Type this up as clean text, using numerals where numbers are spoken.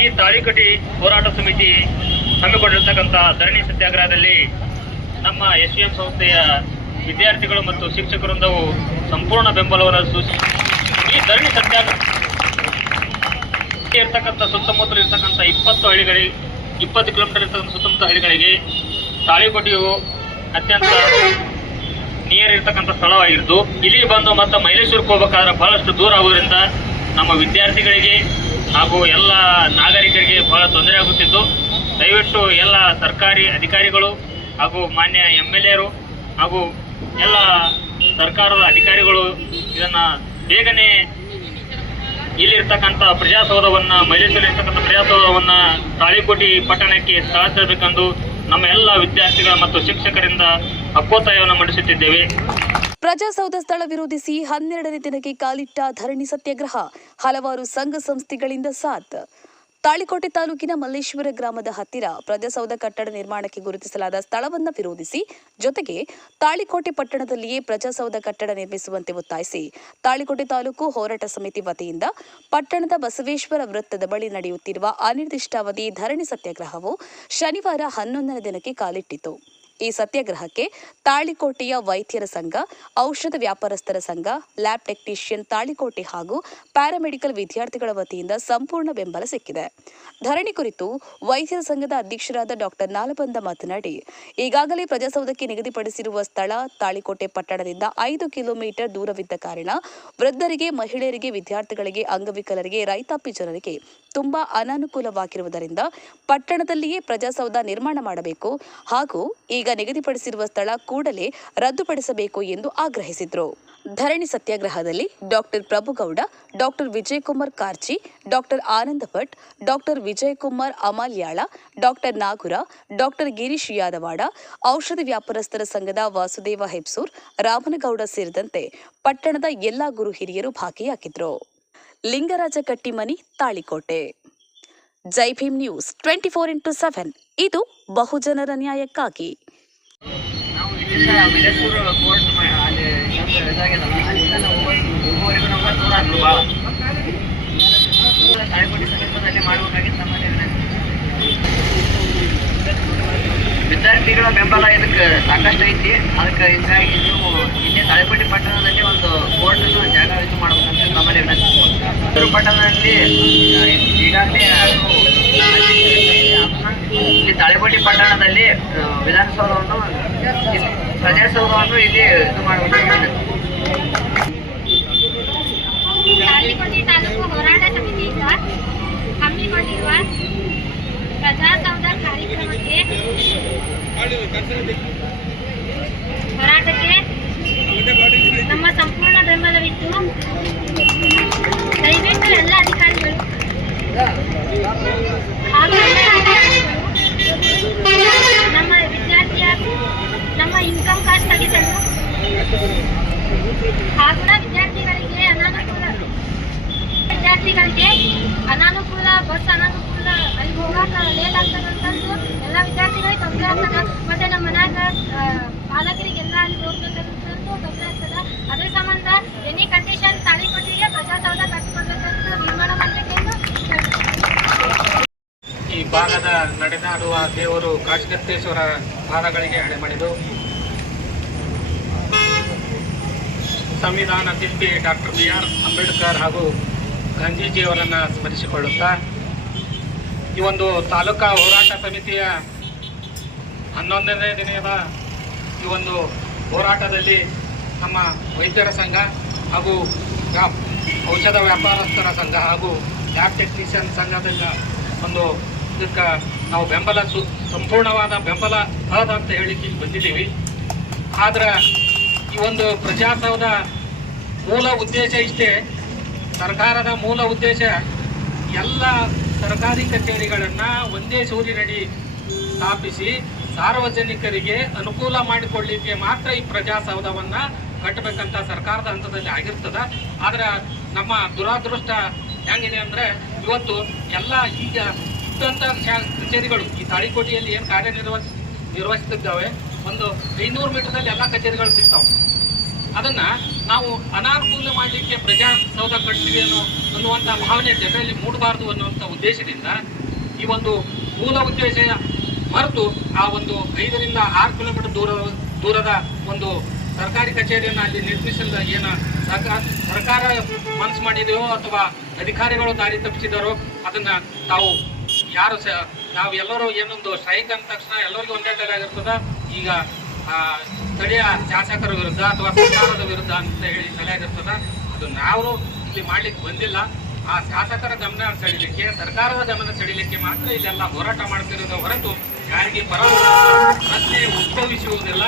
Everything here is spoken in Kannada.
ಈ ತಾಳಿಕೋಟೆ ಹೋರಾಟ ಸಮಿತಿ ಹಮ್ಮಿಕೊಂಡಿರತಕ್ಕಂಥ ಧರಣಿ ಸತ್ಯಾಗ್ರಹದಲ್ಲಿ ನಮ್ಮ SVM ಸಂಸ್ಥೆಯ ವಿದ್ಯಾರ್ಥಿಗಳು ಮತ್ತು ಶಿಕ್ಷಕರಿಂದವು ಸಂಪೂರ್ಣ ಬೆಂಬಲವನ್ನು ಸೂಚಿಸಿ ಈ ಧರಣಿ ಸತ್ಯಾಗ್ರಹ ಇರ್ತಕ್ಕಂಥ ಸುತ್ತಮುತ್ತಲು ಇರ್ತಕ್ಕಂಥ 20 ಕಿಲೋಮೀಟರ್ ಇರ್ತಕ್ಕಂಥ ಸುತ್ತಮುತ್ತ ಹಳ್ಳಿಗಳಿಗೆ ತಾಳಿಕೋಟೆಯು ಅತ್ಯಂತ ನಿಯರ್ ಇರ್ತಕ್ಕಂಥ ಸ್ಥಳವಾಗಿದ್ದು ಇಲ್ಲಿ ಬಂದು ಮತ್ತು ಮೈಲೇಶ್ವರಕ್ಕೆ ಹೋಗಬೇಕಾದ್ರೆ ಬಹಳಷ್ಟು ದೂರ ಆಗುವುದರಿಂದ ನಮ್ಮ ವಿದ್ಯಾರ್ಥಿಗಳಿಗೆ ಹಾಗೂ ಎಲ್ಲ ನಾಗರಿಕರಿಗೆ ಬಹಳ ತೊಂದರೆ ಆಗುತ್ತಿದ್ದು ದಯವಿಟ್ಟು ಎಲ್ಲ ಸರ್ಕಾರಿ ಅಧಿಕಾರಿಗಳು ಹಾಗೂ ಮಾನ್ಯ MLAರು ಹಾಗೂ ಎಲ್ಲ ಸರ್ಕಾರದ ಅಧಿಕಾರಿಗಳು ಇದನ್ನು ಬೇಗನೆ ಇಲ್ಲಿರ್ತಕ್ಕಂಥ ಪ್ರಜಾಸೌಧವನ್ನು ಮೈಲೇಶ್ವರ ಇರ್ತಕ್ಕಂಥ ಪ್ರಜಾಸೌಧವನ್ನು ತಾಳಿಕೋಟೆ ಪಟ್ಟಣಕ್ಕೆ ಸ್ಥಳಾಂತರಿಸಬೇಕೆಂದು ನಮ್ಮ ಎಲ್ಲ ವಿದ್ಯಾರ್ಥಿಗಳ ಮತ್ತು ಶಿಕ್ಷಕರಿಂದ ಹಕ್ಕೊತ್ತಾಯವನ್ನು ಮಂಡಿಸುತ್ತಿದ್ದೇವೆ. ಪ್ರಜಾಸೌಧ ಸ್ಥಳ ವಿರೋಧಿಸಿ 12ನೇ ದಿನಕ್ಕೆ ಕಾಲಿಟ್ಟ ಧರಣಿ ಸತ್ಯಾಗ್ರಹ, ಹಲವಾರು ಸಂಘ ಸಂಸ್ಥೆಗಳಿಂದ ಸಾಥ್. ತಾಳಿಕೋಟೆ ತಾಲೂಕಿನ ಮಲ್ಲೇಶ್ವರ ಗ್ರಾಮದ ಹತ್ತಿರ ಪ್ರಜಾಸೌಧ ಕಟ್ಟಡ ನಿರ್ಮಾಣಕ್ಕೆ ಗುರುತಿಸಲಾದ ಸ್ಥಳವನ್ನು ವಿರೋಧಿಸಿ, ಜೊತೆಗೆ ತಾಳಿಕೋಟೆ ಪಟ್ಟಣದಲ್ಲಿಯೇ ಪ್ರಜಾಸೌಧ ಕಟ್ಟಡ ನಿರ್ಮಿಸುವಂತೆ ಒತ್ತಾಯಿಸಿ ತಾಳಿಕೋಟೆ ತಾಲೂಕು ಹೋರಾಟ ಸಮಿತಿ ವತಿಯಿಂದ ಪಟ್ಟಣದ ಬಸವೇಶ್ವರ ವೃತ್ತದ ಬಳಿ ನಡೆಯುತ್ತಿರುವ ಅನಿರ್ದಿಷ್ಟಾವಧಿ ಧರಣಿ ಸತ್ಯಾಗ್ರಹವು ಶನಿವಾರ 11ನೇ ದಿನಕ್ಕೆ ಕಾಲಿಟ್ಟಿತು. ಈ ಸತ್ಯಾಗ್ರಹಕ್ಕೆ ತಾಳಿಕೋಟೆಯ ವೈದ್ಯರ ಸಂಘ, ಔಷಧ ವ್ಯಾಪಾರಸ್ಥರ ಸಂಘ, ಲ್ಯಾಬ್ ಟೆಕ್ನಿಷಿಯನ್ ತಾಳಿಕೋಟೆ ಹಾಗೂ ಪ್ಯಾರಾಮೆಡಿಕಲ್ ವಿದ್ಯಾರ್ಥಿಗಳ ವತಿಯಿಂದ ಸಂಪೂರ್ಣ ಬೆಂಬಲ ಸಿಕ್ಕಿದೆ. ಧರಣಿ ಕುರಿತು ವೈದ್ಯರ ಸಂಘದ ಅಧ್ಯಕ್ಷರಾದ ಡಾಕ್ಟರ್ ನಾಲಬಂದ ಮಾತನಾಡಿ, ಈಗಾಗಲೇ ಪ್ರಜಾಸೌಧಕ್ಕೆ ನಿಗದಿಪಡಿಸಿರುವ ಸ್ಥಳ ತಾಳಿಕೋಟೆ ಪಟ್ಟಣದಿಂದ 5 ಕಿಲೋಮೀಟರ್ ದೂರವಿದ್ದ ಕಾರಣ ವೃದ್ಧರಿಗೆ, ಮಹಿಳೆಯರಿಗೆ, ವಿದ್ಯಾರ್ಥಿಗಳಿಗೆ, ಅಂಗವಿಕಲರಿಗೆ, ರೈತಾಪಿ ಜನರಿಗೆ ತುಂಬಾ ಅನಾನುಕೂಲವಾಗಿರುವುದರಿಂದ ಪಟ್ಟಣದಲ್ಲಿಯೇ ಪ್ರಜಾಸೌಧ ನಿರ್ಮಾಣ ಮಾಡಬೇಕು ಹಾಗೂ ಈಗ ನಿಗದಿಪಡಿಸಿರುವ ಸ್ಥಳ ಕೂಡಲೇ ರದ್ದುಪಡಿಸಬೇಕು ಎಂದು ಆಗ್ರಹಿಸಿದರು. ಧರಣಿ ಸತ್ಯಾಗ್ರಹದಲ್ಲಿ doctor Prabhugowda, doctor Vijayakumar Karchi, doctor Ananda Bhat, doctor Vijayakumar Amalyala, doctor Nagura, doctor Girish Yadawad, ಔಷಧ ವ್ಯಾಪಾರಸ್ಥರ ಸಂಘದ ವಾಸುದೇವ ಹೆಬ್ಸೂರ್, ರಾಮನಗೌಡ ಸೇರಿದಂತೆ ಪಟ್ಟಣದ ಎಲ್ಲಾ ಗುರು ಹಿರಿಯರು ಭಾಗಿಯಾಗಿದ್ದರು. ಲಿಂಗರಾಜ ಕಟ್ಟಿಮನಿ, ತಾಳಿಕೋಟೆ. ಜೈ ಭೀಮ್ ನ್ಯೂಸ್ 24x7 ಇದು ಬಹುಜನರ ನ್ಯಾಯಕ್ಕಾಗಿ. ನಾವು ಮೈಲೇಶ್ವರ ಕೋರ್ಟ್ ಅಲ್ಲಿ ಇದಾಗ್ಯದಲ್ಲ, ಅಲ್ಲಿಂದ ನಾವು ಹೋಗುವವರೆಗೂ ನಮ್ಗೆ ದೂರ ಆಗ್ತದೆ ಭಾಳ. ತಾಳಿಕೋಟೆ ಸಮೀಪದಲ್ಲಿ ಮಾಡಬೇಕಾಗಿತ್ತು ನಮ್ಮಲ್ಲಿ. ವಿದ್ಯಾರ್ಥಿಗಳ ಬೆಂಬಲ ಇದಕ್ಕೆ ಸಾಕಷ್ಟು ಐತಿ. ಅದಕ್ಕೆ ಹೀಗಾಗಿ ನೀವು ಇಲ್ಲಿ ತಾಳಿಕೋಟೆ ಪಟ್ಟಣದಲ್ಲಿ ಒಂದು ಕೋರ್ಟನ್ನು ಜಾಗ ಇದು ಮಾಡಬೇಕಂತ ನಮ್ಮಲ್ಲಿ ವಿನಂತಿ. ಪಟ್ಟಣದಲ್ಲಿ ಈಗಾಗಲೇ ಇಲ್ಲಿ ತಾಳಿಕೋಟೆ ಪಟ್ಟಣದಲ್ಲಿ ವಿಧಾನಸೌಧವನ್ನು, ಪ್ರಜಾಸೌಧವನ್ನು ಇಲ್ಲಿ ಇದು ಮಾಡಬೇಕಾಗಿದೆ. ತಾಳಿಕೋಟೆ ತಾಲೂಕು ಹೋರಾಟ ಸಮಿತಿಯಿಂದ ಹಮ್ಮಿಕೊಂಡಿರುವ ಪ್ರಜಾಸೌಧ ಕಾರ್ಯಕ್ರಮಕ್ಕೆ ಹೋರಾಟಕ್ಕೆ ನಮ್ಮ ಸಂಪೂರ್ಣ ಬೆಂಬಲವಿದ್ದು, ದಯವಿಟ್ಟು ಎಲ್ಲ ಅಧಿಕಾರಿಗಳು ಹಾಗೂ ನಮ್ಮ ವಿದ್ಯಾರ್ಥಿಯ ನಮ್ಮ ಇನ್ಕಮ್ ಕಾಸ್ಟ್ ತೆಗೆಸಲು ಹಾಗೂ ವಿದ್ಯಾರ್ಥಿಗಳಿಗೆ ಅನಾನುಕೂಲ ಬಸ್ ಅನಾನುಕೂಲ ಅಲ್ಲಿ ಹೋಗಾಕ ಲೇಟ್ ಆಗ್ತದಂತಂದು ಎಲ್ಲ ವಿದ್ಯಾರ್ಥಿಗಳಿಗೆ ತೊಂದರೆ ಆಗ್ತದೆ. ಮತ್ತೆ ನಮ್ಮ ಮನ್ಯಾಗ ಪಾಲಕರಿಗೆಲ್ಲ ಅಲ್ಲಿ ಹೋಗ್ಬೇಕಂತಂದು ತೊಂದರೆ ಆಗ್ತದೆ. ಅದ್ರ ಸಂಬಂಧ ಎನಿ ಕಂಡೀಷನ್ ತಾಳಿಕೋಟೆಗೆ ಪ್ರಜಾಸೌಧ ಕಟ್ಟಿಕೊಡ್ಬೇಕಂತ ನಿರ್ಮಾಣ ಮಾಡಬೇಕೆಂದು ಈ ಭಾಗದ ನಡೆದಾಡುವ ದೇವರು ಕಾಶಿಗತ್ತೇಶ್ವರ ಪಾದಗಳಿಗೆ ಎಡೆಮಣಿದು ಸಂವಿಧಾನ ಶಿಲ್ಪಿ ಡಾಕ್ಟರ್ BR ಅಂಬೇಡ್ಕರ್ ಹಾಗೂ ಗಾಂಧೀಜಿಯವರನ್ನು ಸ್ಮರಿಸಿಕೊಳ್ಳುತ್ತಾ ಈ ಒಂದು ತಾಲೂಕಾ ಹೋರಾಟ ಸಮಿತಿಯ 11ನೇ ದಿನದ ಈ ಒಂದು ಹೋರಾಟದಲ್ಲಿ ನಮ್ಮ ವೈದ್ಯರ ಸಂಘ ಹಾಗೂ ಔಷಧ ವ್ಯಾಪಾರಸ್ಥರ ಸಂಘ ಹಾಗೂ ಲ್ಯಾಬ್ ಟೆಕ್ನಿಷಿಯನ್ ಸಂಘದಿಂದ ಒಂದು ಇದಕ್ಕೆ ನಾವು ಬೆಂಬಲ ಸಂಪೂರ್ಣವಾದ ಬೆಂಬಲ ಅದ ಅಂತ ಹೇಳಿಕ್ಕೆ ಬಂದಿದ್ದೀವಿ. ಆದ್ರೆ ಈ ಒಂದು ಪ್ರಜಾಸೌಧ ಮೂಲ ಉದ್ದೇಶ ಇಷ್ಟೇ. ಸರ್ಕಾರದ ಮೂಲ ಉದ್ದೇಶ ಎಲ್ಲ ಸರ್ಕಾರಿ ಕಚೇರಿಗಳನ್ನು ಒಂದೇ ಸೂರಿನಡಿ ಸ್ಥಾಪಿಸಿ ಸಾರ್ವಜನಿಕರಿಗೆ ಅನುಕೂಲ ಮಾಡಿಕೊಳ್ಳಲಿಕ್ಕೆ ಮಾತ್ರ ಈ ಪ್ರಜಾಸೌಧವನ್ನು ಕಟ್ಟಬೇಕಂತ ಸರ್ಕಾರದ ಹಂತದಲ್ಲಿ ಆಗಿರ್ತದೆ. ಆದರೆ ನಮ್ಮ ದುರಾದೃಷ್ಟ ಹೆಂಗಿದೆ ಅಂದರೆ ಇವತ್ತು ಎಲ್ಲ ಈಗ ಇದ್ದಂಥ ಕಚೇರಿಗಳು ಈ ತಾಳಿಕೋಟೆಯಲ್ಲಿ ಏನು ಕಾರ್ಯನಿರ್ವಹಿಸ್ತಿದ್ದಾವೆ ಒಂದು 500 ಮೀಟರ್ದಲ್ಲಿ ಎಲ್ಲ ಕಚೇರಿಗಳು ಸಿಗ್ತಾವೆ. ಅದನ್ನ ನಾವು ಅನಾನುಕೂಲ ಮಾಡಲಿಕ್ಕೆ ಪ್ರಜಾಸೌಧ ಕಟ್ತೀವಿ ಅನ್ನುವಂಥ ಭಾವನೆ ಜನರಲ್ಲಿ ಮೂಡಬಾರದು ಅನ್ನುವಂಥ ಉದ್ದೇಶದಿಂದ ಈ ಒಂದು ಮೂಲ ಉದ್ದೇಶ ಮರೆತು ಆ ಒಂದು 5 ರಿಂದ 6 ಕಿಲೋಮೀಟರ್ ದೂರದ ಒಂದು ಸರ್ಕಾರಿ ಕಚೇರಿಯನ್ನು ಅಲ್ಲಿ ನಿರ್ಮಿಸಲು ಏನು ಸರ್ಕಾರ ಮನಸ್ಸು ಮಾಡಿದೆಯೋ ಅಥವಾ ಅಧಿಕಾರಿಗಳು ದಾರಿ ತಪ್ಪಿಸಿದಾರೋ ಅದನ್ನ ತಾವು ಯಾರು ನಾವು ಎಲ್ಲರೂ ಏನೊಂದು ಸ್ಟ್ರೈಕ್ ಅಂದ ತಕ್ಷಣ ಎಲ್ಲರಿಗೂ ಒಂದೇ ತಲೆ ಆಗಿರ್ತದ. ಈಗ ಸ್ಥಳೀಯ ಶಾಸಕರ ವಿರುದ್ಧ ಅಥವಾ ಸರ್ಕಾರದ ವಿರುದ್ಧ ಅಂತ ಹೇಳಿ ತಲೆ ಆಗಿರ್ತದ. ಅದು ನಾವು ಇಲ್ಲಿ ಮಾಡ್ಲಿಕ್ಕೆ ಬಂದಿಲ್ಲ. ಆ ಶಾಸಕರ ಗಮನ ಸೆಳೀಲಿಕ್ಕೆ, ಸರ್ಕಾರದ ಗಮನ ಸೆಳೀಲಿಕ್ಕೆ ಮಾತ್ರ ಇಲ್ಲೆಲ್ಲ ಹೋರಾಟ ಮಾಡ್ತಿರೋದು ಹೊರತು ಯಾರಿಗೆ ಪರ ಪ್ರಶ್ನೆ ಉದ್ಭವಿಸುವುದಿಲ್ಲ.